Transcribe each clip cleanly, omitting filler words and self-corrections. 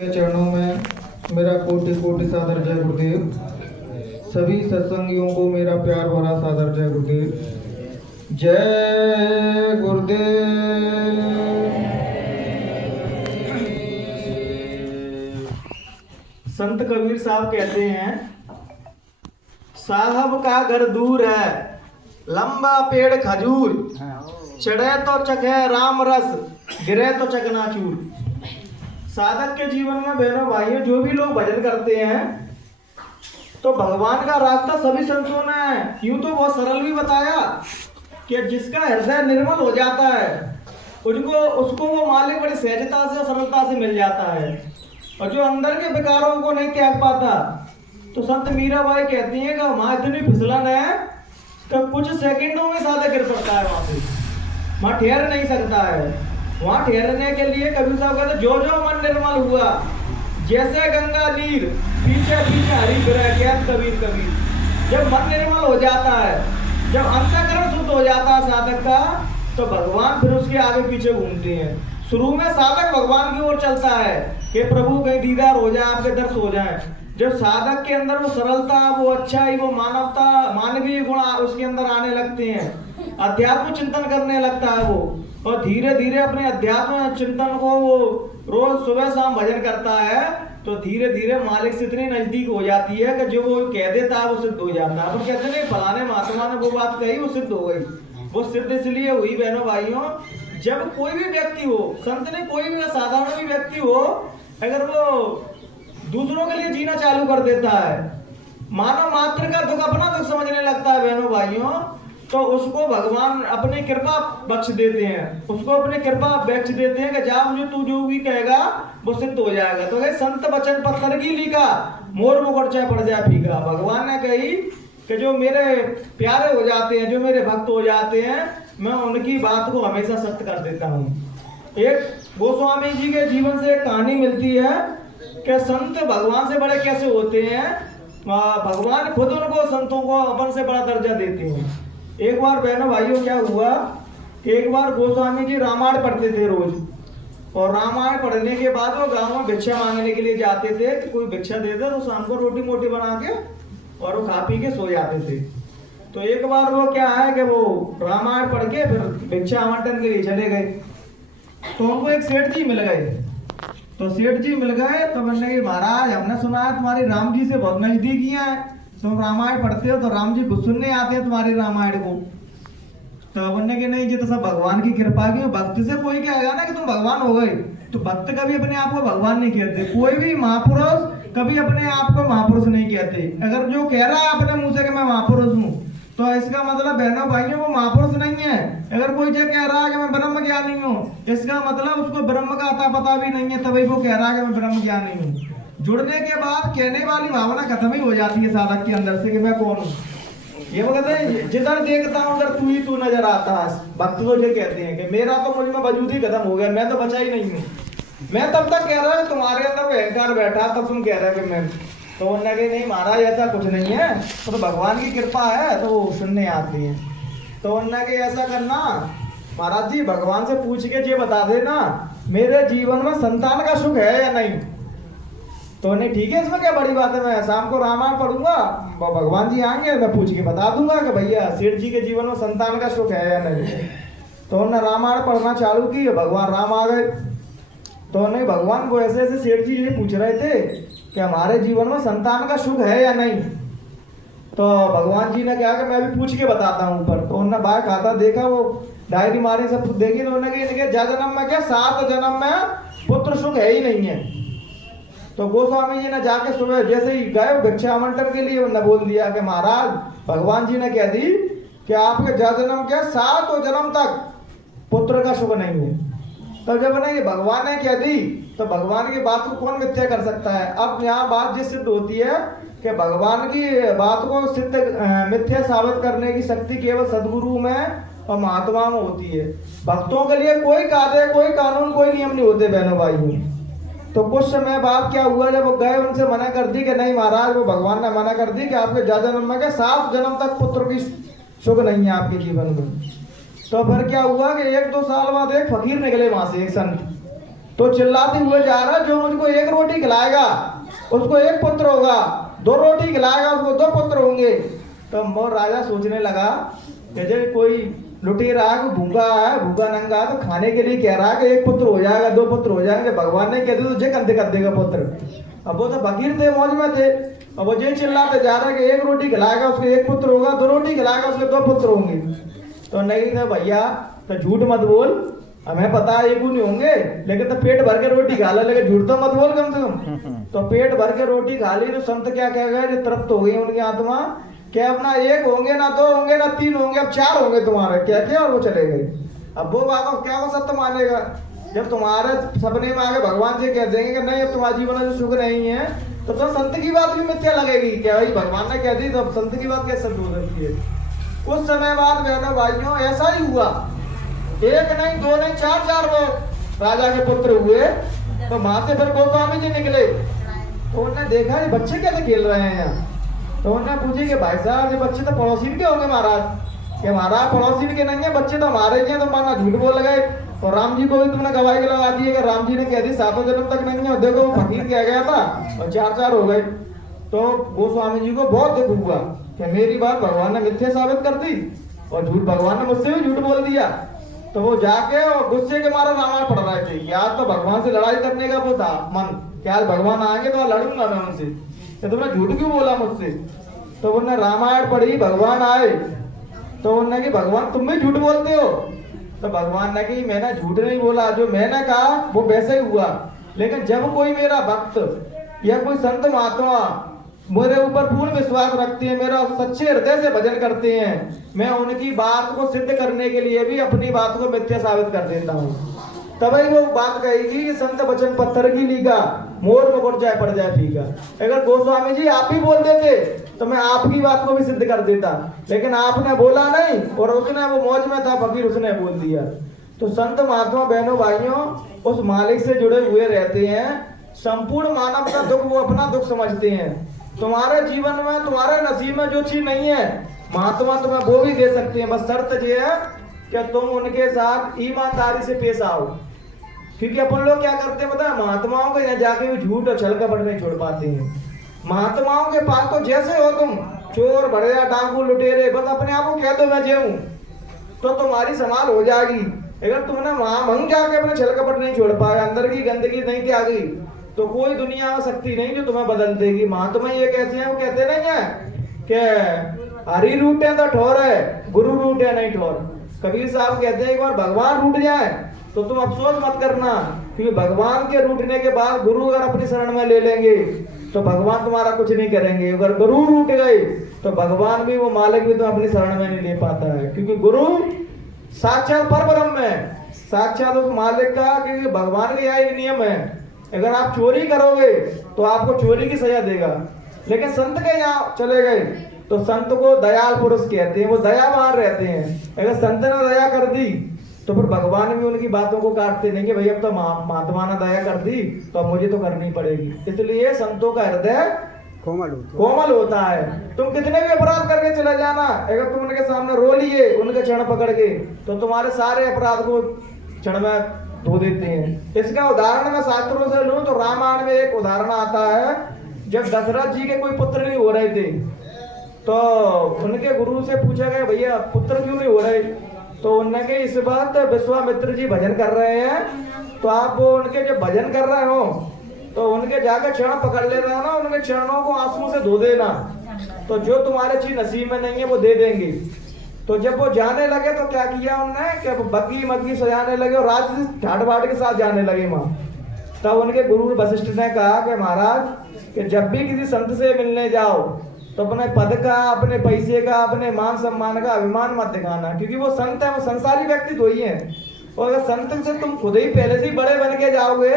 के चरणों में मेरा कोटि कोटि सादर जय गुरुदेव। सभी सत्संगियों को मेरा प्यार भरा सादर जय गुरुदेव। जय गुरुदेव। संत कबीर साहब कहते हैं, साहब का घर दूर है, लंबा पेड़ खजूर, चढ़े तो चखे राम रस, गिरे तो चकनाचूर। साधक के जीवन में बहनों भाइयों जो भी लोग भजन करते हैं तो भगवान का रास्ता सभी संतों ने यूं तो बहुत सरल भी बताया कि जिसका हृदय निर्मल हो जाता है उसको वो मालिक बड़ी सहजता से और सरलता से मिल जाता है, और जो अंदर के विकारों को नहीं त्याग पाता तो संत मीराबाई कहती हैं कि वहां इतनी फिसलन है कि कुछ सेकंडों में साधक गिर पड़ता है, वहां से वहां ठहर नहीं सकता है। वहां ठहरने के लिए कबीर साहब कहते जो जो मन निर्मल हुआ, जैसे गंगा नीर पीछे पीछे हरि फिरे, कहत कबीर कबीर। जब मन निर्मल हो जाता है, जब अंतःकरण शुद्ध हो जाता है साधक का, तो भगवान फिर उसके आगे पीछे घूमते हैं। शुरू में साधक भगवान की ओर चलता है कि प्रभु कहीं दीदार हो जाए, आपके दर्श हो जाए। जब साधक के अंदर वो सरलता, वो अच्छाई, वो मानवता, मानवीय गुण उसके अंदर आने लगते हैं, अध्यात्म चिंतन करने लगता है वो, और धीरे धीरे अपने अध्यात्म चिंतन को वो रोज सुबह शाम भजन करता है, तो धीरे धीरे मालिक से इतनी नजदीक हो जाती है कि जो वो कह देता है वो सिद्ध हो जाता है। अपन कहते नहीं फलाने महात्मा ने वो बात कही, वो सिद्ध हो गई। वो सिद्ध इसलिए हुई बहनों भाइयों, जब कोई भी व्यक्ति हो, संत ने कोई भी साधारण भी व्यक्ति हो, अगर वो दूसरों के लिए जीना चालू कर देता है, मानव मात्र का दुख अपना दुख समझने लगता है बहनों भाइयों, तो उसको भगवान अपनी कृपा बख्श देते हैं, उसको अपनी कृपा बख्श देते हैं कि जा मुझे तू जो भी कहेगा वो सिद्ध हो जाएगा। तो संत बचन पत्थर की लिखा, मोर मुकुट चाहे पड़ जाए फीका। भगवान ने कही कि जो मेरे प्यारे हो जाते हैं, जो मेरे भक्त हो जाते हैं, मैं उनकी बात को हमेशा सत्य कर देता हूँ। एक गोस्वामी जी के जीवन से एक कहानी मिलती है कि संत भगवान से बड़े कैसे होते हैं। भगवान खुद उनको, संतों को अपन से बड़ा दर्जा देते हैं। एक बार बहनों भाइयों क्या हुआ कि एक बार गोस्वामी जी रामायण पढ़ते थे रोज, और रामायण पढ़ने के बाद वो गांव में भिक्षा मांगने के लिए जाते थे कि कोई भिक्षा दे दे, तो शाम को रोटी मोटी बना के और वो खा पी के सो जाते थे। तो एक बार वो क्या है कि वो रामायण पढ़ के फिर भिक्षा आवंटन के लिए चले गए, तो उनको एक सेठ जी मिल गए। तो सेठ जी मिल गए तो बोलने कि महाराज हमने सुना है तुम्हारी राम जी से बहुत नजदीकियां है, तुम रामायण पढ़ते हो तो राम जी कुछ सुनने आते हैं तुम्हारी रामायण को। तो बोलने के नहीं, ये तो सब भगवान की कृपा की। भक्त से कोई कहेगा ना कि तुम भगवान हो गए, तो भक्त कभी अपने आप को भगवान नहीं कहते। कोई भी महापुरुष कभी अपने आप को महापुरुष नहीं कहते। अगर जो कह रहा है अपने मुंह से कि मैं महापुरुष हूँ, तो इसका मतलब बहनों भाइयों वो महापुरुष नहीं है। अगर कोई जो कह रहा है कि मैं ब्रह्म ज्ञानी हूँ, इसका मतलब उसको ब्रह्म का अता पता भी नहीं है, तभी वो कह रहा है कि मैं ब्रह्म ज्ञानी हूँ। जुड़ने के बाद कहने वाली भावना खत्म ही हो जाती है साधक के अंदर से कि मैं कौन हूँ। ये वो कहते हैं जिधर देखता हूँ उधर तू ही तू नजर आता है। भक्त लोग ये कहते हैं कि मेरा तो मुझ में वजूद ही खत्म हो गया, मैं तो बचा ही नहीं हूँ। मैं तब तक कह रहा हूँ तुम्हारे अंदर वो अहंकार बैठा, तब तुम कह रहे हो कि मैं। तो उन्होंने कहा नहीं महाराज ऐसा कुछ नहीं है, तो भगवान की कृपा है तो वो सुनने आती है। तो उन्होंने कहा ऐसा करना महाराज जी, भगवान से पूछ के ये बता देना मेरे जीवन में संतान का सुख है या नहीं। तो नहीं ठीक है, इसमें क्या बड़ी बात है, मैं शाम को रामायण पढ़ूंगा, भगवान जी आएंगे, मैं पूछ के बता दूंगा कि भैया सेठ जी के जीवन में संतान का सुख है या नहीं। तो उन्होंने रामायण पढ़ना चालू की, भगवान राम आ गए। तो नहीं भगवान को ऐसे ऐसे सेठ जी ये पूछ रहे थे कि हमारे जीवन में संतान का सुख है या नहीं। तो भगवान जी ने कहा कि मैं भी पूछ के बताता हूँ ऊपर। तो उन्होंने बाहर खाता देखा, वो डायरी मारी सब देखी, तो उन्होंने कहा जन्म में क्या 7 जन्म में पुत्र सुख है ही नहीं है। तो गोस्वामी जी ने जाके सुबह जैसे ही गए भिक्षा आवंटन के लिए, उन्होंने बोल दिया कि महाराज भगवान जी ने कह दी कि आपके जन्म क्या 7 जन्म तक पुत्र का सुख नहीं है। तब जब ना ये भगवान ने कह दी तो भगवान की बात को कौन मिथ्या कर सकता है। अब यहाँ बात ये सिद्ध होती है कि भगवान की बात को सिद्ध मिथ्या साबित करने की शक्ति केवल सदगुरु में और महात्मा में होती है। भक्तों के लिए कोई कायदे, कोई कानून, कोई नियम नहीं होते बहनों भाइयों। तो कुछ समय बाद क्या हुआ, जब वो गए उनसे मना कर दी कि नहीं महाराज, वो भगवान ने मना कर दी कि आपके जन्म में 7 जन्म तक पुत्र की सुख नहीं है आपके जीवन में। तो फिर क्या हुआ कि 1-2 साल बाद एक फकीर निकले वहां से, एक संत। तो चिल्लाते हुए जा रहा है, जो मुझको एक रोज रोटी खिलाएगा उसको एक पुत्र होगा, 2 रोटी खिलाएगा उसको 2 पुत्र होंगे। तो वो राजा सोचने लगा कि जब कोई लुटेरा है, भूखा है, भूखा नंगा है, तो खाने के लिए कह रहा है कि 1 पुत्र हो जाएगा, 2 पुत्र हो जाएंगे। भगवान ने कह दिया तुझे कंधे कर देगा पुत्र। अब वो तो फकीर थे, मौज में थे। अब वो ये चिल्लाते जा रहा है कि 1 रोटी खिलाएगा उसको 1 पुत्र होगा, 2 रोटी खिलाएगा उसके 2 पुत्र होंगे। तो नहीं था भैया, तो झूठ मत बोल, हमें पता है 1 नहीं होंगे, लेकिन तो पेट भर के रोटी खा ले, लेकिन झूठ तो मत बोल कम से कम। तो पेट भर के रोटी खा ली तो संत क्या कह गए, जो तृप्त हो गई उनकी आत्मा, क्या अपना 1 होंगे ना 2 होंगे ना 3 होंगे, अब 4 होंगे तुम्हारे, क्या क्या, और वो चले गए। अब वो बाबा क्या वो सत्य मानेगा जब तुम्हारे सपने में आगे भगवान जी कह देंगे कि नहीं अब तुम्हारा जीवन में सुख नहीं है, तो संत की बात भी मिथ्या लगेगी। क्या भाई भगवान ने कह दी तो संत की बात कैसे हो सकती है। कुछ समय बाद बहनों भाइयों ऐसा ही हुआ, 1 नहीं 2 नहीं 4 वो राजा के पुत्र हुए। तो वहां से फिर गोस्वामी जी निकले, तो उन्होंने देखा ये बच्चे कैसे खेल रहे हैं यहाँ। तो उन्होंने पूछे कि भाई साहब ये बच्चे तो पड़ोसी के होंगे महाराज। कि महाराज पड़ोसी के नहीं है, बच्चे तो हमारे ही हैं, तो माना झूठ बोल गए। और राम जी को भी तुमने गवाही लगा दी है कि राम जी ने कह दी 7 जन्म तक नहीं है। देखो वो फकीर कह गया था और 4 हो गए। तो गोस्वामी जी को बहुत दुख हुआ कि मेरी बात भगवान ने मिथ्या साबित कर दी और झूठ, भगवान ने मुझसे भी झूठ बोल दिया। तो वो जाके और गुस्से के मारे रामायण पढ़ रहे थे। आज तो भगवान से लड़ाई करने का वो था मन, कि आज भगवान आएंगे तो लड़ूंगा मैं उनसे, कि तुमने झूठ क्यों बोला मुझसे। तो उन्होंने रामायण पढ़ी, भगवान आए तो उन्होंने कि भगवान तुम भी झूठ बोलते हो। तो भगवान ने कि मैंने झूठ नहीं बोला, जो मैंने कहा वो वैसे ही हुआ। लेकिन जब कोई मेरा भक्त या कोई संत महात्मा मेरे ऊपर पूर्ण विश्वास रखते हैं, मेरा सच्चे हृदय से भजन करते हैं, मैं उनकी बात को सिद्ध करने के लिए भी अपनी बात को मिथ्या साबित कर देता हूँ। तभी वो बात कहेगी कि संत वचन पत्थर की लीगा, मोर मुकुट जाए पड़ जाए फीका। अगर गोस्वामी जी आप ही बोल देते तो मैं आपकी बात को भी सिद्ध कर देता, लेकिन आपने बोला नहीं और उसने वो मौज में था फकीर, उसने बोल दिया। तो संत महात्मा बहनों भाइयों उस मालिक से जुड़े हुए रहते हैं। संपूर्ण मानव का दुख वो अपना दुख समझते हैं। तुम्हारे जीवन में तुम्हारे नसीब में जो चीज नहीं है महात्मा तुम्हें वो भी दे सकते हैं, बस शर्त ये है कि तुम उनके साथ ईमानदारी से पेश आओ। क्योंकि अपन लोग क्या करते हैं पता है, महात्माओं के यहाँ जाके भी झूठ और छल कपट नहीं छोड़ पाते हैं। महात्माओं के पास तो जैसे हो तुम, चोर भड़िया डाकू लुटेरे, बस अपने आप को कह दो मैं जे हूं तो तुम्हारी संभाल हो जाएगी। अगर तुमने वहां जाके अपने छल कपट नहीं छोड़ पाए, अंदर की गंदगी नहीं त्यागी, तो कोई दुनिया में शक्ति नहीं जो तुम्हें बदल देगी। महात्मा ये कैसे हैं, वो कहते नहीं है कि हरी रूटे तो ठोर है, गुरु रूटे नहीं ठोर। कबीर साहब कहते हैं एक बार भगवान रूठ जाए तो तुम अफसोस मत करना, क्योंकि भगवान के रूठने के बाद गुरु अगर अपनी शरण में ले लेंगे तो भगवान तुम्हारा कुछ नहीं करेंगे। अगर गुरु रूठ गए तो भगवान भी, वो मालिक भी तो अपनी शरण में नहीं ले पाता है, क्योंकि गुरु साक्षात परब्रह्म है, साक्षात उस मालिक का। क्योंकि भगवान के यही नियम है, अगर आप चोरी करोगे तो आपको चोरी की सजा देगा। लेकिन संत के यहाँ चले गए तो संत को दयाल पुरुष कहते हैं, वो दयावान रहते हैं। अगर संत ने दया कर दी तो फिर भगवान भी उनकी बातों को काटते नहीं कि भाई अब तो महात्मा ने दया कर दी तो अब मुझे तो करनी पड़ेगी। इसलिए संतों का हृदय कोमल होता है। तुम कितने भी अपराध करके चले जाना, अगर तुम उनके सामने रो लिए उनके चरण पकड़ के, तो तुम्हारे सारे अपराध को क्षण में धो देते हैं। इसका उदाहरण मैं शास्त्रों से लूं तो रामायण में एक उदाहरण आता है, जब दशरथ जी के कोई पुत्र नहीं हो रहे थे तो उनके गुरु से पूछा गया भैया पुत्र क्यों नहीं हो रहे। तो उनके इस बात विश्वामित्र जी भजन कर रहे हैं, तो आप वो उनके जब भजन कर रहे हो तो उनके जाकर चरण पकड़ लेना ना, उनके चरणों को आंसू से धो देना, तो जो तुम्हारे चीज नसीब में नहीं है वो दे देंगे। तो जब वो जाने लगे तो क्या किया उन्होंने कि बग्गी मग्गी सजाने लगे और राज ठाट बाट के साथ जाने लगे वहां। तब उनके गुरु वशिष्ठ ने कहा कि महाराज कि जब भी किसी संत से मिलने जाओ तो अपने पद का, अपने पैसे का, अपने मान सम्मान का अभिमान मत दिखाना, क्योंकि वो संत है, वो संसारी व्यक्ति तो ही है। और अगर संत से तुम खुद ही पहले से ही बड़े बन के जाओगे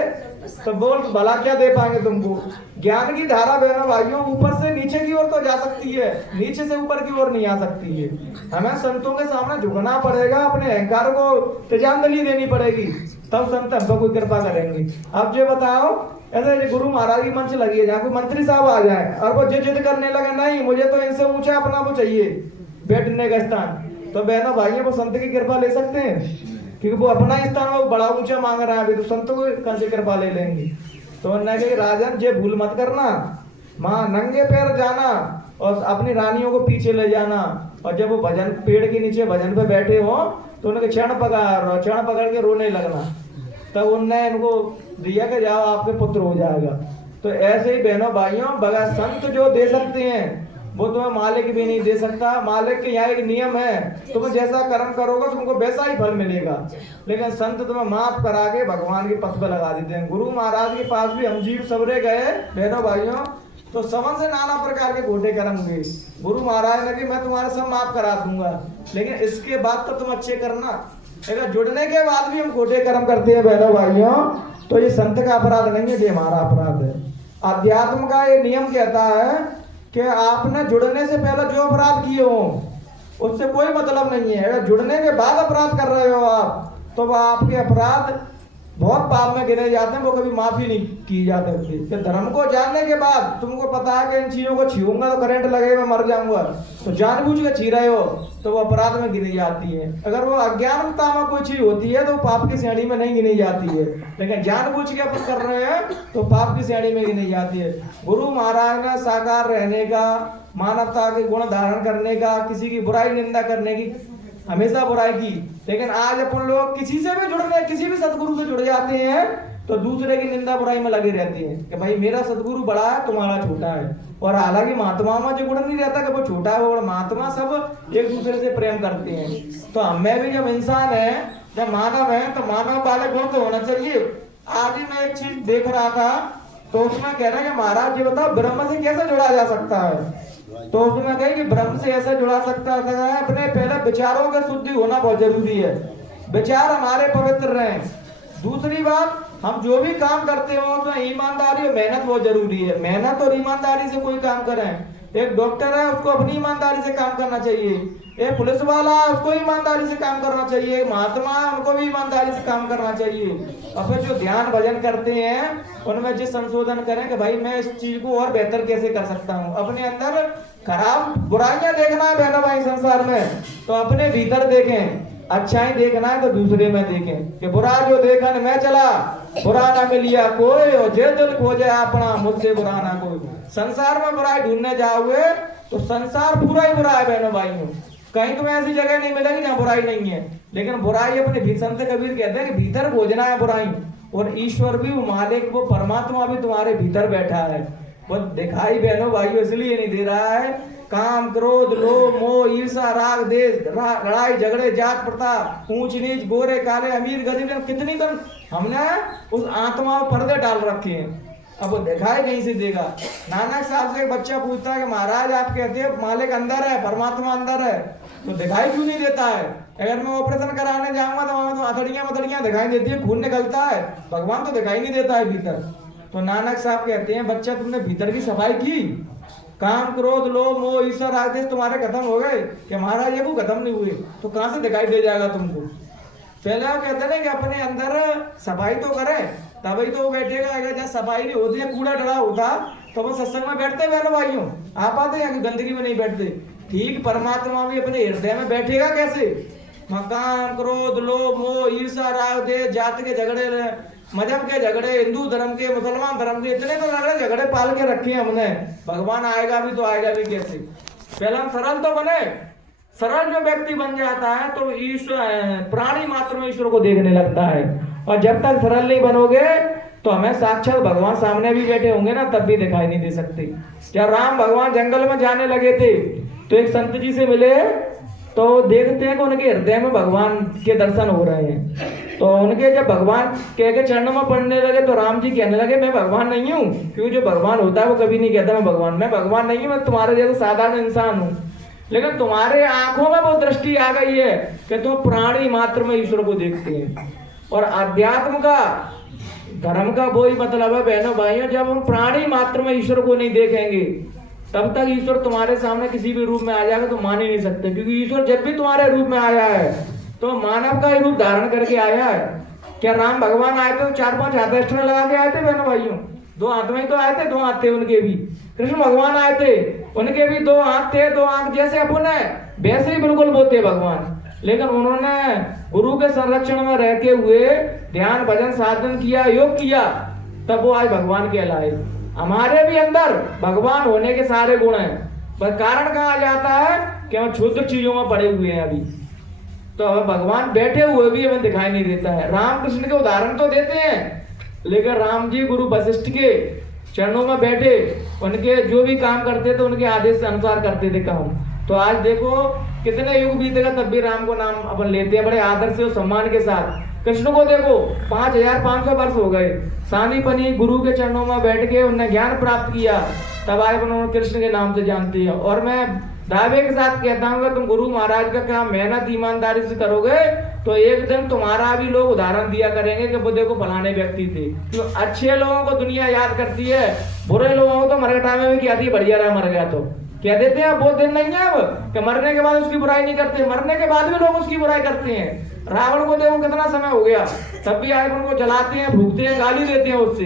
तो बोल भला क्या दे पाएंगे तुमको। ज्ञान की धारा बहनों भाइयों ऊपर से नीचे की ओर तो जा सकती है, नीचे से ऊपर की ओर नहीं आ सकती है। हमें संतों के सामने झुकना पड़ेगा, अपने अहंकार को तिलांजलि देनी पड़ेगी, तब संत हम पर कोई कृपा करेंगे। अब जो बताओ ऐसे गुरु महाराज की मंच लगी है जहाँ कोई मंत्री साहब आ जाए और वो जिद करने लगे नहीं मुझे तो इनसे ऊंचा अपना वो चाहिए बैठने का स्थान, तो बहनों भाइयों वो संत की कृपा ले सकते हैं, क्योंकि वो अपना स्थान वो बड़ा ऊंचा मांग रहा है, अभी तो संतों को कहाँ से कृपा ले लेंगे। तो उन्होंने कहा राजन ये भूल मत करना, माँ नंगे पैर जाना और अपनी रानियों को पीछे ले जाना, और जब वो भजन पेड़ के नीचे भजन पे बैठे हो तो उनके क्षण पकड़ के रोने लगना। तब उनने इनको दिया कि जाओ आपके पुत्र हो जाएगा। तो ऐसे ही बहनों भाइयों, बगा संत जो दे सकते हैं वो तुम्हें मालिक भी नहीं दे सकता। मालिक के यहाँ एक नियम है, तुम जैसा कर्म करोगे तुमको वैसा ही फल मिलेगा, लेकिन संत तुम्हें माफ करा के भगवान के पथ पर लगा देते हैं। गुरु महाराज के पास भी हम जीव सबरे गए बहनों भाइयों, तो समन से नाना प्रकार के घोटे कर्म हुए। गुरु महाराज ने कि मैं तुम्हारे सब माफ करा दूंगा, लेकिन इसके बाद तो तुम अच्छे करना। अगर जुड़ने के बाद भी हम घोटे कर्म करते हैं बहनों भाइयों, तो ये संत का अपराध नहीं है, ये हमारा अपराध है। अध्यात्म का ये नियम कहता है कि आपने जुड़ने से पहले जो अपराध किए हो उससे कोई मतलब नहीं है। अगर जुड़ने के बाद अपराध कर रहे हो आप, तो वह आपके अपराध बहुत पाप में गिने जाते हैं, वो कभी माफी नहीं की जाते। कि धर्म को जानने के बाद तुमको पता है कि इन चीजों को छूऊंगा तो करंट लगेगा, मैं मर जाऊंगा, तो जानबूझ के छी रहे हो तो वो अपराध में गिनी जाती है। अगर वो अज्ञानता में कोई चीज होती है तो पाप की श्रेणी में नहीं गिनी जाती है, लेकिन जानबूझ के अपन कर रहे हैं तो पाप की श्रेणी में गिनी जाती है। गुरु महाराज ने साकार रहने का, मानवता के गुण धारण करने का, किसी की बुराई निंदा करने की हमेशा बुराई की, लेकिन आज अपन लोग किसी से भी जुड़ने, किसी भी सदगुरु से जुड़ जाते हैं तो दूसरे की निंदा बुराई में लगे रहते हैं कि भाई मेरा सदगुरु बड़ा है, तुम्हारा छोटा है। और हालांकि महात्मा में जो गुण नहीं रहता कि वो छोटा है वो महात्मा, सब एक दूसरे से प्रेम करते हैं। तो हमें भी जब इंसान है, जब मानव है, तो मानव वाले गुण तो होना चाहिए। आज ही मैं एक चीज देख रहा था, तो उसमें कह रहे हैं कि महाराज जी बताओ ब्रह्म से कैसे जुड़ा जा सकता है। तो उसमें कही कि ब्रह्म से ऐसा जुड़ा सकता है, अपने पहले विचारों का शुद्धि होना बहुत जरूरी है, विचार हमारे पवित्र रहें। दूसरी बात, हम जो भी काम करते हो उसमें ईमानदारी और मेहनत बहुत जरूरी है। मेहनत और ईमानदारी से कोई काम करें। एक डॉक्टर है उसको अपनी ईमानदारी से काम करना चाहिए, एक पुलिस वाला है उसको ईमानदारी से काम करना चाहिए, महात्मा है उनको भी ईमानदारी से काम करना चाहिए। और फिर जो ध्यान भजन करते हैं उनमें जो संशोधन करें कि भाई मैं इस चीज को और बेहतर कैसे कर सकता हूँ। अपने अंदर खराब बुराइयां देखना है बहनों भाई संसार में, तो अपने भीतर देखें, अच्छाई देखना है तो दूसरे में देखें। कि बुरा जो देखन मैं चला, बुरा ना मिलिया कोई, और जे दिल खोजे अपना मुझसे बुरा ना कोई। संसार में बुराई ढूंढने जाओगे तो संसार पूरा ही बुरा है बहनों भाइयों, कहीं तुम्हें ऐसी जगह नहीं मिलेगी जहाँ बुराई नहीं है। लेकिन बुराई अपने संत कबीर कहते हैं कि भीतर खोजना है बुराई, और ईश्वर भी, वो मालिक, वो परमात्मा भी तुम्हारे भीतर बैठा है। वो दिखाई बहनों भाइयों इसलिए नहीं दे रहा है। काम, क्रोध, लोभ, मोह, ईर्षा, राग, देश, लड़ाई झगड़े, जात प्रथा, ऊंच नीच, गोरे काले, अमीर गरीब, कितनी तो हमने उस आत्मा में पर्दे डाल रखे हैं। अब वो दिखाई नहीं से देगा। नानक साहब से एक बच्चा पूछता है कि महाराज आप कहते हैं मालिक अंदर है, परमात्मा अंदर है, तो दिखाई क्यों नहीं देता है? अगर मैं ऑपरेशन कराने जाऊंगा तो वहां तो हथड़ियां दिखाई देती है, खून निकलता है, भगवान तो दिखाई नहीं देता है भीतर। तो नानक साहब कहते हैं बच्चा तुमने भीतर की सफाई की? काम, क्रोध, लोभ, मोह, ईर्ष्या, राग, देश तुम्हारे खत्म हो गए? कि महाराज ये को खत्म नहीं हुए, तो कहां से दिखाई दे जाएगा तुमको? पहले वो कहते हैं कि अपने अंदर सफाई तो करे तभी तो वो बैठेगा। अगर जहाँ सफाई नहीं होती है, कूड़ा डरा होता, तो वो सत्संग में बैठते बहनों भाइयों, आप आते हैं गंदगी में नहीं बैठते। ठीक परमात्मा भी अपने हृदय में बैठेगा कैसे? काम, क्रोध, लोभ, मोह, ईर्ष्या, राग, देश, जात के झगड़े, मजहब के झगड़े, हिंदू धर्म के, मुसलमान धर्म के, इतने तो झगड़े पाल के रखे हैं हमने। भगवान आएगा भी तो आएगा भी कैसे? पहले हम सरल तो बने। सरल जो व्यक्ति बन जाता है तो ईश्वर, प्राणी मात्र में ईश्वर को देखने लगता है। और जब तक सरल नहीं बनोगे तो हमें साक्षात भगवान सामने भी बैठे होंगे ना, तब भी दिखाई नहीं दे सकते। जब राम भगवान जंगल में जाने लगे थे तो एक संत जी से मिले, तो देखते हैं कि उनके हृदय में भगवान के दर्शन हो रहे हैं। तो उनके जब भगवान के चरणों में पड़ने लगे तो राम जी कहने लगे मैं भगवान नहीं हूँ, क्योंकि जो भगवान होता है वो कभी नहीं कहता मैं भगवान नहीं हूँ, मैं तुम्हारे जैसा साधारण इंसान हूँ। लेकिन तुम्हारे आंखों में वो दृष्टि आ गई है कि तुम प्राणी मात्र में ईश्वर को देखते हैं। और अध्यात्म का, धर्म का वही मतलब है बहनों भाइयों, जब हम प्राणी मात्र में ईश्वर को नहीं देखेंगे तब तक ईश्वर तुम्हारे सामने किसी भी रूप में आ जाएगा तो मान ही नहीं सकते। क्योंकि ईश्वर जब भी तुम्हारे रूप में आया है तो मानव का ही रूप धारण करके आया है। क्या राम भगवान आए थे तो 4-5 हाथ एक्स्ट्रा लगा के आए थे बहनों भाइयों? 2 हाथ में ही तो आए थे, 2 हाथ थे उनके भी। कृष्ण भगवान आए थे, उनके भी 2 हाथ थे, 2 आंख, जैसे अपन है वैसे ही बिल्कुल वो थे भगवान। लेकिन उन्होंने गुरु के संरक्षण में रहते हुए ध्यान भजन साधन किया, योग किया, तब वो आज भगवान कहलाए। हमारे भी अंदर भगवान होने के सारे गुण हैं, पर कारण कहाँ आ जाता है कि हम क्षुद्र चीजों में पड़े हुए हैं अभी। तो हमें भगवान बैठे हुए भी हमें दिखाई नहीं देता है। राम कृष्ण के उदाहरण तो देते हैं, लेकिन राम जी गुरु वशिष्ठ के चरणों में बैठे, उनके जो भी काम करते थे उनके आदेश के अनुसार करते थे काम। तो आज देखो कितने युग बीतेगा तब भी राम को नाम अपन लेते हैं बड़े आदर से और सम्मान के साथ। कृष्ण को देखो 5500 वर्ष हो गए, सानी पनी गुरु के चरणों में बैठ के उन्हें ज्ञान प्राप्त किया, तब आज उन्होंने कृष्ण के नाम से जानते हैं। और मैं दावे के साथ कहता हूँ तुम गुरु महाराज का काम मेहनत ईमानदारी से करोगे तो एक दिन तुम्हारा भी लोग उदाहरण दिया करेंगे कि वो देखो फलाने व्यक्ति थे। तो अच्छे लोगों को दुनिया याद करती है, बुरे लोगों को तो मर टाइम में कहती है बढ़िया रहा मर गया तो कह देते हैं। वो दिन नहीं है अब कि मरने के बाद उसकी बुराई नहीं करते, मरने के बाद भी लोग उसकी बुराई करते हैं। रावण को देखो कितना समय हो गया, तब भी आज उनको जलाते हैं, भूखते हैं, गाली देते हैं उससे।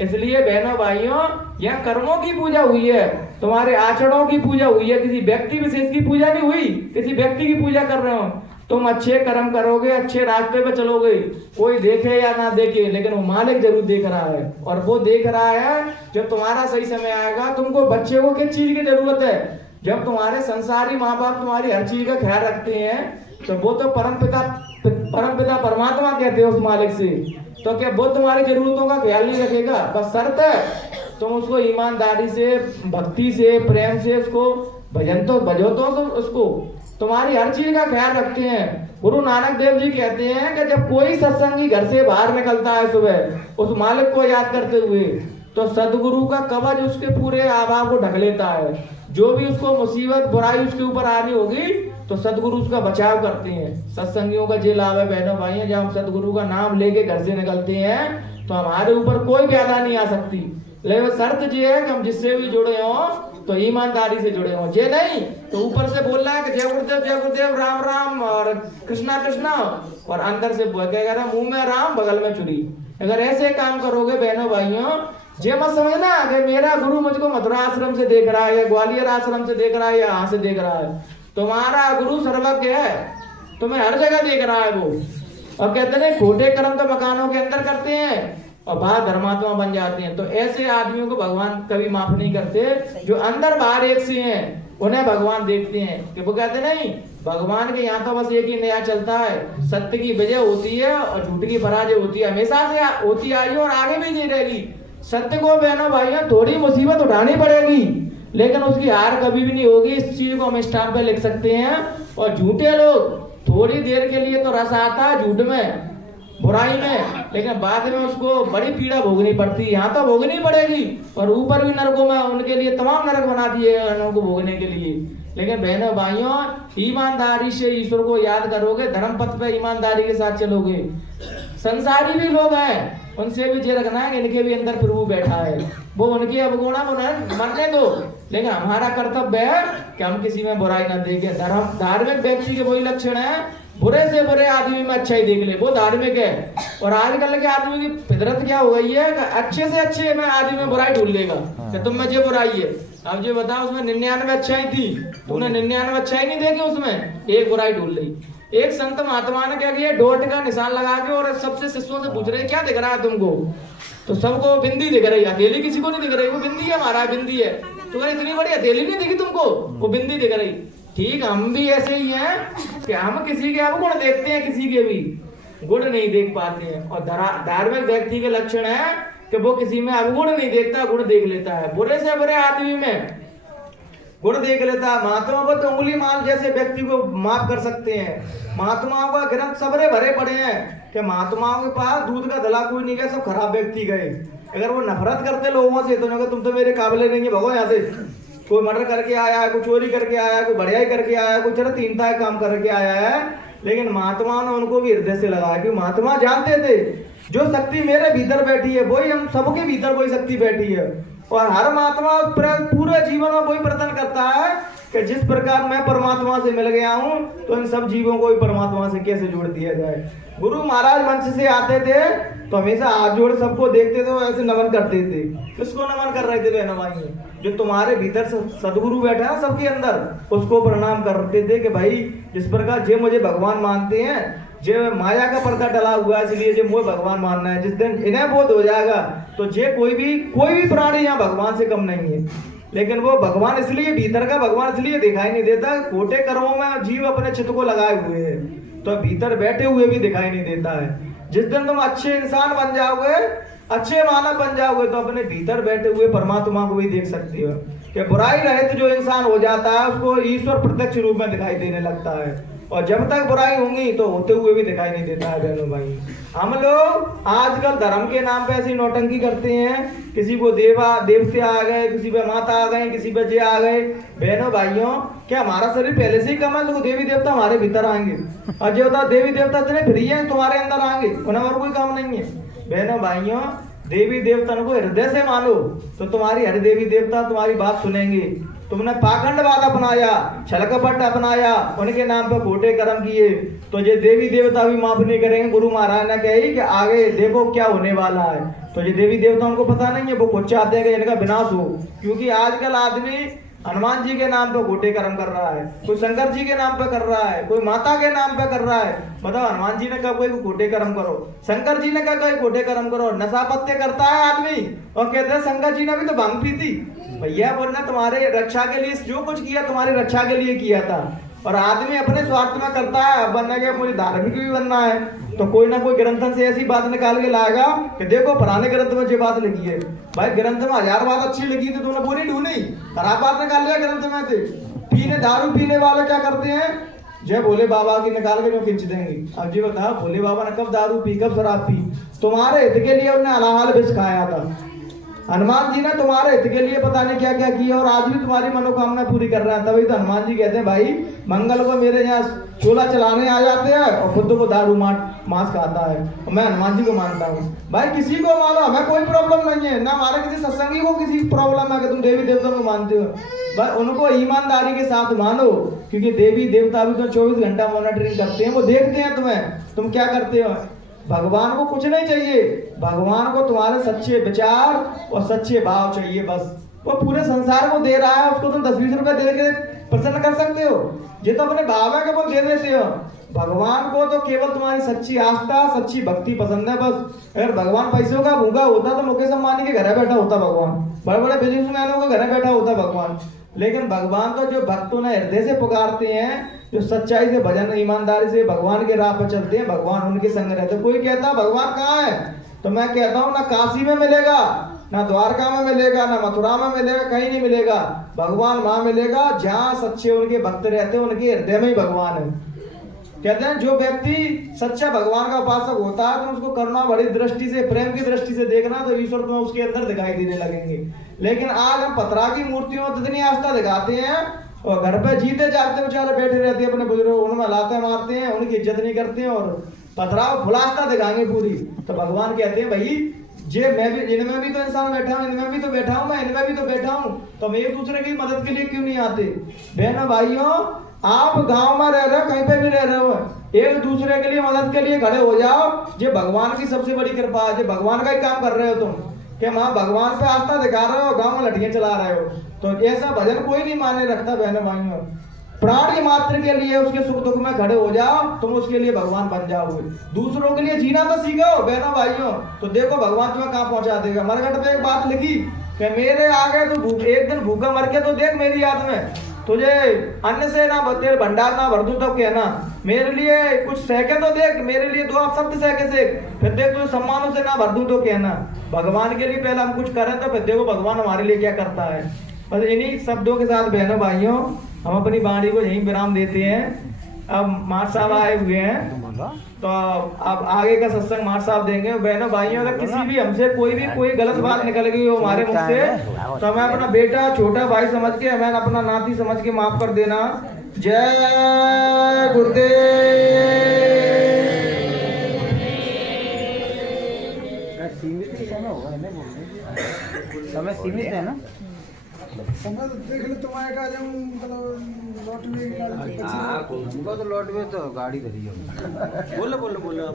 इसलिए बहनों भाइयों, यह कर्मों की पूजा हुई है, तुम्हारे आचरणों की पूजा हुई है, किसी व्यक्ति विशेष की पूजा नहीं हुई। किसी व्यक्ति की पूजा कर रहे हो, तुम अच्छे कर्म करोगे, अच्छे रास्ते पे चलोगे, कोई देखे या ना देखे लेकिन वो मालिक जरूर देख रहा है। और वो देख रहा है जब तुम्हारा सही समय आएगा। तुमको बच्चे को किस चीज की जरूरत है? जब तुम्हारे संसारी माँ बाप तुम्हारी हर चीज का ख्याल रखते हैं तो वो तो परमपिता परमात्मा कहते हैं उस मालिक से। तो क्या वो तुम्हारी जरूरतों का ख्याल नहीं रखेगा? बस शर्त है तुम उसको ईमानदारी से, भक्ति से, प्रेम से उसको भजन तो बजो तो उसको तुम्हारी हर चीज का ख्याल रखते हैं। गुरु नानक देव जी कहते हैं कि जब कोई सत्संगी घर से बाहर निकलता है सुबह उस मालिक को याद करते हुए, तो सदगुरु का कवच उसके पूरे आभा को ढक लेता है। जो भी उसको मुसीबत बुराई उसके ऊपर आनी होगी तो सदगुरु उसका बचाव करते हैं। सत्संगियों का जे लाभ है बहनों भाई, जब हम सदगुरु का नाम लेके घर से निकलते हैं तो हमारे ऊपर कोई बाधा नहीं आ सकती। लेकिन शर्त ये है कि हम जिससे भी जुड़े हों तो ईमानदारी से जुड़े हों। जे नहीं तो ऊपर से बोल रहा है कि जय गुरुदेव राम राम और कृष्णा कृष्णा, और अंदर से कहेगा मुंह में राम बगल में चुरी। अगर ऐसे काम करोगे बहनों भाइयों, ये मत समझना कि मेरा गुरु मुझको मथुरा आश्रम से देख रहा है या ग्वालियर आश्रम से देख रहा है या यहाँ से देख रहा है। तुम्हारा गुरु सर्वज्ञ है, तुम्हें हर जगह देख रहा है वो। और कहते हैं खोटे कर्म तो मकानों के अंदर करते हैं और बाहर धर्मात्मा बन जाते हैं। तो ऐसे आदमियों को भगवान कभी माफ नहीं करते। जो अंदर बाहर एक से हैं उन्हें भगवान देखते हैं कि वो कहते नहीं भगवान के यहाँ तो बस एक ही नया चलता है, सत्य की विजय होती है और झूठ की पराजय होती है, हमेशा से होती आई है और आगे भी नहीं रहेगी। सत्य को बहनों भाइयों थोड़ी मुसीबत उठानी पड़ेगी लेकिन उसकी हार कभी भी नहीं होगी। इस चीज को हम स्टाम्प पे लिख सकते हैं। और झूठे लोग थोड़ी देर के लिए तो रस आता है झूठ में, बुराई में, लेकिन बाद में उसको बड़ी पीड़ा भोगनी पड़ती है। यहाँ तो भोगनी पड़ेगी और ऊपर भी नरकों में उनके लिए तमाम नरक बना दिए उनको भोगने के लिए। लेकिन बहनों भाइयों, ईमानदारी से ईश्वर को याद करोगे, धर्म पथ पे ईमानदारी के साथ चलोगे। संसारी भी लोग हैं उनसे भी ये रखना है, इनके भी अंदर प्रभु बैठा है, वो उनकी अवगुणा मरने दो। लेकिन हमारा कर्तव्य है कि हम किसी में बुराई ना देखें। धार्मिक व्यक्ति के वही लक्षण है, बुरे से बुरे आदमी में अच्छा ही देख ले, वो धार्मिक है। और आजकल के आदमी की फितरत क्या हो गई है कि अच्छे से अच्छे में आदमी में बुराई ढूंढ लेगा कि तुम में ये बुराई है। अब जो बताओ उसमें 99 अच्छाई थी, तुमने 99 अच्छाई नहीं देखी, उसमें एक बुराई ढूंढ ली। एक संत महात्मा ने क्या किया, डॉट का निशान लगा के और सबसे शिष्यों से पूछ रहे क्या दिख रहा है तुमको? तो सबको बिंदी दिख रही है, अकेली किसी को नहीं दिख रही। वो बिंदी है महाराज, बिंदी है। तो इतनी बड़ी हथेली नहीं दिखी तुमको? वो बिंदी दिख रही। ठीक, हम भी ऐसे ही हैं कि हम किसी के अवगुण देखते हैं, किसी के भी गुण नहीं देख पाते हैं। और धार्मिक व्यक्ति के लक्षण है कि वो किसी में अवगुण नहीं देखता, गुण देख लेता है। बुरे से बुरे आदमी में गुण देख लेता है। महात्मा को तो उंगली माल जैसे व्यक्ति को माफ कर सकते हैं। महात्माओं का ग्रंथ सबरे भरे पड़े हैं कि महात्माओं के पास दूध का दला कोई नहीं गया, सब खराब व्यक्ति गए। अगर वो नफरत करते लोगों से तो तुम तो मेरे काबिल नहीं है, भगो यहाँ से। कोई मर्डर करके आया है, कोई चोरी करके आया है, कोई बढ़ियाई करके आया है, कोई चलो तीनता काम करके आया है। लेकिन महात्मा ने उनको भी हृदय से लगाया कि महात्मा जानते थे जो शक्ति मेरे भीतर बैठी है वही हम सबके भीतर वही शक्ति बैठी है। और हर महात्मा पूरे जीवन में वही प्रयत्न करता है कि जिस प्रकार मैं परमात्मा से मिल गया हूँ तो इन सब जीवों को भी परमात्मा से कैसे जोड़ दिया जाए। गुरु महाराज मंच से आते थे तो हमेशा हाथ जोड़ सबको देखते थे, वो ऐसे नमन करते थे। किसको नमन कर रहे थे बहनों भाई? जो तुम्हारे भीतर सदगुरु बैठा है सबके अंदर, उसको प्रणाम करते थे कि भाई जिस प्रकार जे मुझे भगवान मानते हैं, जो माया का पर्दा डला हुआ है, इसलिए जो मोह भगवान मानना है, जिस दिन इन्हें बोध हो जाएगा तो जे कोई भी प्राणी यहाँ भगवान से कम नहीं है। लेकिन वो भगवान इसलिए भीतर का भगवान इसलिए दिखाई नहीं देता, खोटे कर्मों में जीव अपने चित्त को लगाए हुए है, तो भीतर बैठे हुए भी दिखाई नहीं देता है। जिस दिन तुम अच्छे इंसान बन जाओगे, अच्छे मानव बन जाओगे, तो अपने भीतर बैठे हुए परमात्मा को भी देख सकते हो। कि बुराई रहित जो इंसान हो जाता है उसको ईश्वर प्रत्यक्ष रूप में दिखाई देने लगता है, और जब तक बुराई होंगी तो होते हुए भी दिखाई नहीं देता है। बहनों भाई, हम लोग आजकल धर्म के नाम पे ऐसी नौटंकी करते हैं, किसी को देवते आ गए, किसी पे माता आ गई, किसी पे जे आ गए। बहनों भाइयों, क्या हमारा शरीर पहले से ही कम है तो देवी देवता हमारे भीतर आएंगे, और जो होता देवी देवता इतने फ्री है तुम्हारे अंदर आएंगे, उन्हें और कोई काम नहीं है। बहनों भाइयों, देवी देवता को हृदय से मानो तो तुम्हारी हर देवी देवता तुम्हारी बात सुनेंगे। तुमने पाखंडवाद अपनाया, छलकपट अपनाया, उनके नाम पर खोटे कर्म किए, तो ये देवी देवता भी माफ नहीं करेंगे। गुरु महाराज ने कही कि आगे देखो क्या होने वाला है। तो ये देवी देवता उनको पता नहीं है, वो खुद चाहते हैं कि इनका विनाश हो, क्योंकि आजकल आदमी हनुमान जी के नाम पे खोटे कर्म कर रहा है, कोई शंकर जी के नाम पे कर रहा है, कोई माता के नाम पे कर रहा है। बताओ, हनुमान जी ने कहा कोई खोटे कर्म करो, शंकर जी ने कहा कोई खोटे कर्म करो। नशा पत्ते करता है आदमी और कहते हैं शंकर जी ने भी तो भांग पी थी। भैया बोलना, तुम्हारे रक्षा के लिए जो कुछ किया तुम्हारी रक्षा के लिए किया था, और आदमी अपने स्वार्थ में करता है। बनने के मुझे धार्मिक भी बनना है तो कोई ना कोई ग्रंथन से ऐसी बात निकाल के लाएगा कि देखो पुराने ग्रंथ में जो बात लिखी है। भाई ग्रंथ में 1000 बात अच्छी लिखी थी, तुमने पूरी ढूंढी, खराब बात निकाल लिया ग्रंथ में से। दारू पीने वाले क्या करते हैं, जय भोले बाबा की निकाल के जो खींच देंगे। अब जी बताओ, भोले बाबा ने कब दारू पी, कब शराब पी? तुम्हारे हित के लिए उन्होंने अलाहाल विष खाया था। हनुमान जी ने तुम्हारे हित के लिए पता नहीं क्या क्या किया, और आज भी तुम्हारी मनोकामना पूरी कर रहा है। तभी तो हनुमान जी कहते हैं भाई मंगल को मेरे यहाँ चोला चलाने आ जाते हैं और खुद को दारू मांस खाता है, और मैं हनुमान जी को मानता हूँ। भाई किसी को मानो, हमें कोई प्रॉब्लम नहीं है, ना हमारे किसी सत्संगी को किसी प्रॉब्लम है कि तुम देवी देवता को मानते हो। भाई उनको ईमानदारी के साथ मानो, क्योंकि देवी देवता भी तो 24 घंटा मॉनिटरिंग करते हैं, वो देखते हैं तुम क्या करते हो। भगवान को कुछ नहीं चाहिए, भगवान को तुम्हारे सच्चे विचार और सच्चे भाव चाहिए बस। वो पूरे संसार को दे रहा है, उसको तुम 10-20 रुपए दे के प्रसन्न कर सकते हो, ये तो अपने भाव है कि वो दे देते हो। भगवान को तो केवल तुम्हारी सच्ची आस्था, सच्ची भक्ति पसंद है बस। अगर भगवान पैसों का भूखा होता तो मुकेश अंबानी के घर बैठा होता भगवान, बड़े बड़े बिजनेसमैनों के घर बैठा होता भगवान। लेकिन भगवान तो जो भक्तों ने हृदय से पुकारते हैं, जो सच्चाई से भजन ईमानदारी से भगवान के राह पर चलते हैं, भगवान उनके संग रहते हैं। कोई कहता भगवान कहाँ है, तो मैं कहता हूँ ना काशी में मिलेगा, ना द्वारका में मिलेगा, ना मथुरा में मिलेगा, कहीं नहीं मिलेगा। भगवान वहां मिलेगा जहाँ सच्चे उनके भक्त रहते हैं, उनके हृदय में ही भगवान है। कहते हैं जो व्यक्ति सच्चा भगवान का उपासक होता है तो उसको करुणा बड़ी दृष्टि से, प्रेम की दृष्टि से देखना, तो ईश्वर तुम्हें उसके अंदर दिखाई देने लगेंगे। लेकिन आज हम पथरा की मूर्तियों में इतनी आस्था दिखाते हैं, और घर पे जीते जागते बेचारे बैठे रहते हैं अपने बुजुर्ग, उनमें लाते मारते हैं, उनकी इज्जत नहीं करते हैं, और पथरा फुल आस्था दिखाएंगे पूरी। तो भगवान कहते हैं भाई जे मैं भी, इनमें भी तो इंसान बैठा हूँ, इनमें भी तो बैठा हूँ, मैं इनमें भी तो बैठा हूँ, तो हम एक दूसरे की मदद के लिए क्यों नहीं आते? बहनों भाइयों, आप गांव में रह रहे हो, कहीं पे भी रह रहे हो, एक दूसरे के लिए मदद के लिए खड़े हो जाओ। ये भगवान की सबसे बड़ी कृपा है, ये भगवान का ही काम कर रहे हो तुम, कि माँ भगवान पे आस्था दिखा रहे हो, गांव में लठियां चला रहे हो। तो ऐसा भजन कोई नहीं माने रखता। बहनों भाइयों, प्राणी मात्र के लिए उसके सुख दुख में खड़े हो जाओ, तुम उसके लिए भगवान बन जाओगे। दूसरों के लिए जीना तो सीखो बहनों भाइयों, तो देखो भगवान तुम्हें कहाँ पहुंचा देगा। मरघट पे एक बात लिखी कि मेरे आगे तो एक दिन भूखा मर के तो देख मेरी याद में, तुझे अन्न से ना तेरे भंडार ना भर दूं तो कहना, मेरे लिए कुछ सहके तो देख, मेरे लिए दो शब्द सहके से, फिर देख तुझे सम्मानों से ना भर दूं तो कहना। भगवान के लिए पहले हम कुछ करें तो फिर देखो भगवान हमारे लिए क्या करता है। बस इन्हीं शब्दों के साथ बहनों भाइयों हम अपनी वाणी को यहीं विराम देते हैं। अब मार साहब आए हुए हैं, तो अब आगे का सत्संग मार साहब देंगे। बहनों भाइयों, अगर किसी भी हमसे कोई गलत बात निकल गई हो हमारे मुख से, तो हमें अपना बेटा छोटा भाई समझ के, हमें अपना नाती समझ के माफ कर देना। जय गुरुदेव। समय सीमित है ना, समय तो देख ले तुम आएगा जब मतलब लौट में हाँ तो लौट में तो गाड़ी भरी है। बोलो बोलो बोलो।